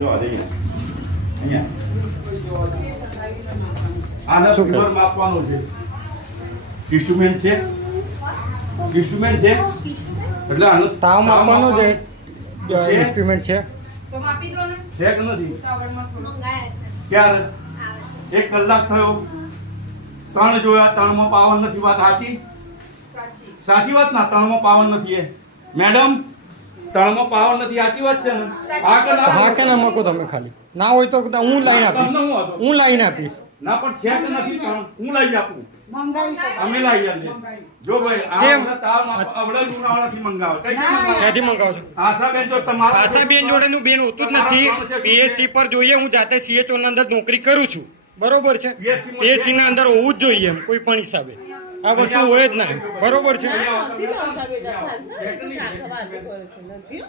જો અહીંયા આના ફીવર માપવાનો છે. ઇન્સ્ટ્રુમેન્ટ છે, ઇન્સ્ટ્રુમેન્ટ છે એટલે આનો તાવ માપવાનો છે. ઇન્સ્ટ્રુમેન્ટ છે તો માપી દો ને. છે કે નથી? ટાવરમાં થોડું મંગાયા છે. ક્યારે 1 કલાક થયો, 3 જોયા, 3 માં પાવર નથી. વાત સાચી? સાચી. સાચી વાત ના? 3 માં પાવર નથી. એ મેડમ 3 માં પાવર નથી. સાચી વાત છે ને? હા કે ના? હા કે ના મૂકો તમે ખાલી ના હોય તો હું લાઈન આપીશ. તમને હું હતો? હું લાઈન આપીશ. ના પણ છે કે નથી? 3 હું લઈ આપું. મંગાવી શકો. અમે લઈ આવીએ. જો ભાઈ આ કેમ? બધા તાવ અવળે લુણાવાડાથી મંગાવે. કઈથી મંગાવે? ક્યાંથી મંગાવો છો? આશાબેન જો તમારા આશાબેન જોડેનું બેન હોતું જ નથી. પીએચસી પર જોઈએ. હું જાતે સીએચઓ ની અંદર નોકરી કરું છું, બરોબર છે. પીએચસી ના અંદર હોવું જ જોઈએ એમ કોઈ પણ હિસાબે. આ વસ્તુ હોય જ ના એમ, બરોબર છે.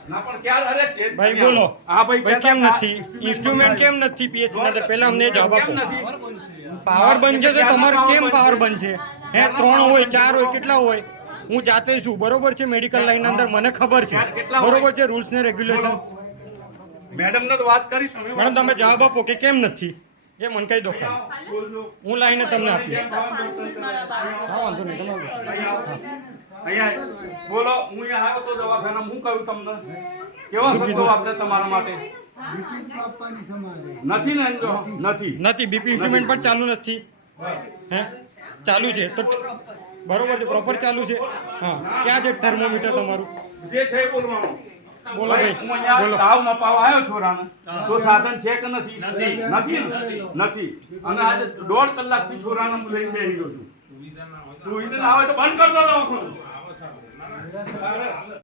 ના પણ ક્યારે? અરે ભાઈ બોલો. હા ભાઈ ભાઈ કેમ નથી? ઇન્સ્ટ્રુમેન્ટ કેમ નથી પીએચસી ની અંદર? પહેલા અમને જવાબ આપો. પાવર બંધ છે તો તમારે કેમ પાવર બંધ છે? હે 3 હોય 4 હોય કેટલા હોય? હું જાતે છું, બરોબર છે. મેડિકલ લાઈન અંદર મને ખબર છે, બરોબર છે. રૂલ્સ ને રેગ્યુલેશન. મેડમ ને તો વાત કરી તમે. મેડમ તમે જવાબ આપો કે કેમ નથી એ મને કહી દો ખાલી. બોલજો. હું લાઈને તમને આપીશ. હા વાંધો નહીં તમે બોલો. અહીંયા બોલો. હું અહીંયા આવ્યો તો દવાખાના. હું કહ્યું તમને કેવા શબ્દો વાપરે તમારા માટે? નથી ને? એમ જો નથી. નથી. બીપી ઇન્સ્ટ્રુમેન્ટ પણ ચાલુ નથી. હે ચાલુ છે તો બરોબર છે, પ્રોપર ચાલુ છે. હા ક્યાં છે થર્મોમીટર તમારું? જે છે એ બોલવાનું. બોલો ભાઈ, હું અહીંયા બોલો. તાવ મપાવા આવ્યો છોરાને તો સાધન છે કે નથી? નથી ને? નથી. અને આજે 1.5 કલાકથી છોરાને હું લઈને બેસી ગયો છું. સુવિધા આવે તો બંધ કરતો દવાખાનું.